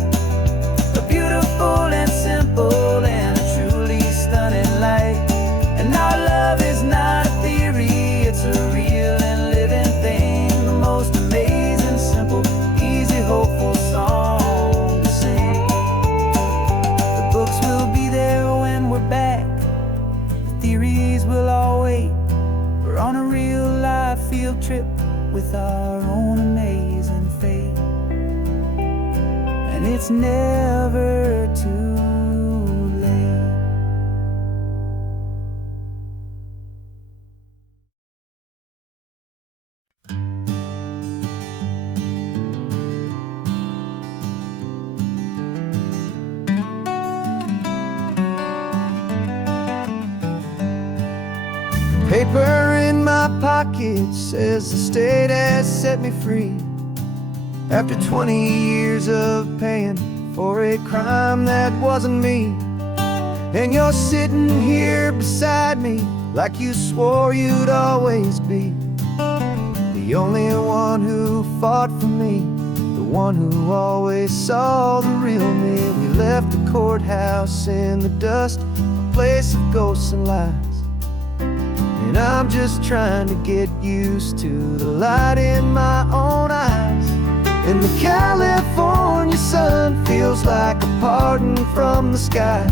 a beautiful and simple and a truly stunning light. And our love is not a theory, it's a real and living thing, the most amazing, simple, easy, hopeful song to sing. The books will be there when we're back, the theories will all wait. We're on a real life field trip with our own amazing fate, and it's never too late. Paper in my pocket says the state has set me free after 20 years of paying for a crime that wasn't me. And you're sitting here beside me like you swore you'd always be the only one who fought for me, the one who always saw the real me. We left the courthouse in the dust, a place of ghosts and lies. And I'm just trying to get used to the light in my own eyes. And the California sun feels like a pardon from the sky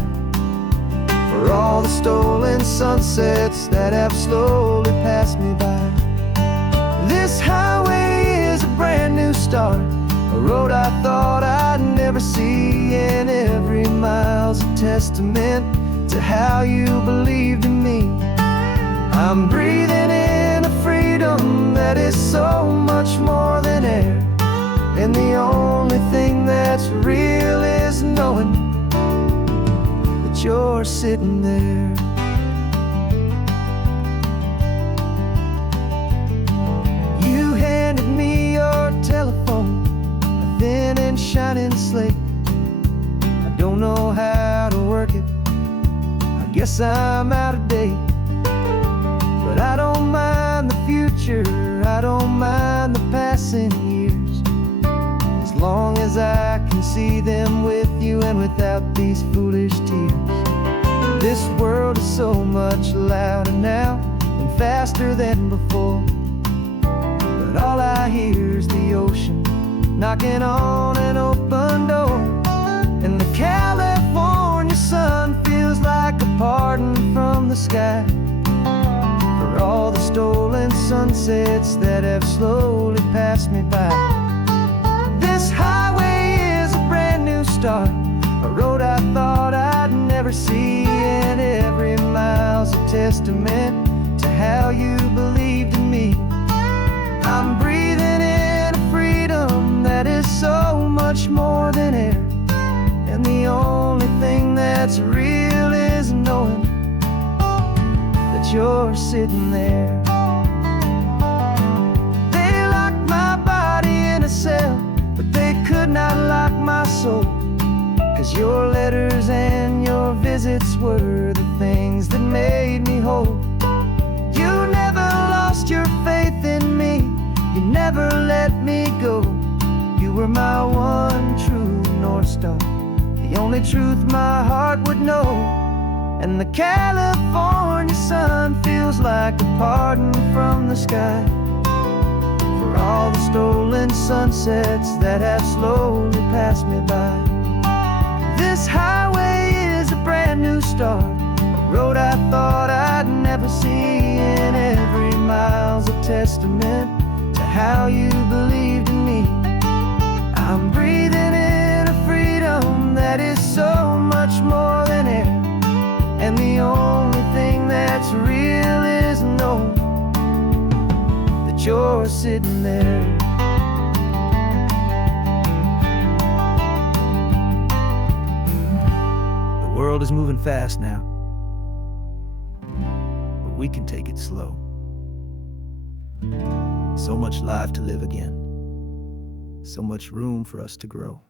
for all the stolen sunsets that have slowly passed me by. This highway is a brand new start, a road I thought I'd never see, and every mile's a testament to how you believed in me. I'm breathing in a freedom that is so much more than air, and the only thing that's real is knowing that you're sitting there. You handed me your telephone, a thin and shining slate. I don't know how to work it, I guess I'm out of date. But I don't mind the future, I don't mind the passing years, as long as I can see them with you and without these foolish tears. This world is so much louder now and faster than before, but all I hear is the ocean knocking on an open door. And the California sun feels like a pardon from the sky for all the stolen sunsets that have slowly passed me by. This highway is a brand new start, a road I thought I'd never see, and every mile's a testament to how you believed in me. I'm breathing in a freedom that is so much more than air, and the only thing that's real is knowing that you're sitting there. They locked my body in a cell, but they could not lock my soul, 'cause your letters and your visits were the things that made me whole. You never lost your faith in me, you never let me go. You were my one true North Star, the only truth my heart would know. And the California sun feels like a pardon from the sky for all the stolen sunsets that have slowly passed me by. This highway is a brand new start, a road I thought I'd never see, and every mile's a testament to how you believed in me. I'm breathing in a freedom that is so much more than air, and the only thing that's real is knowing that you're sitting there. The world is moving fast now, but we can take it slow. So much life to live again, so much room for us to grow.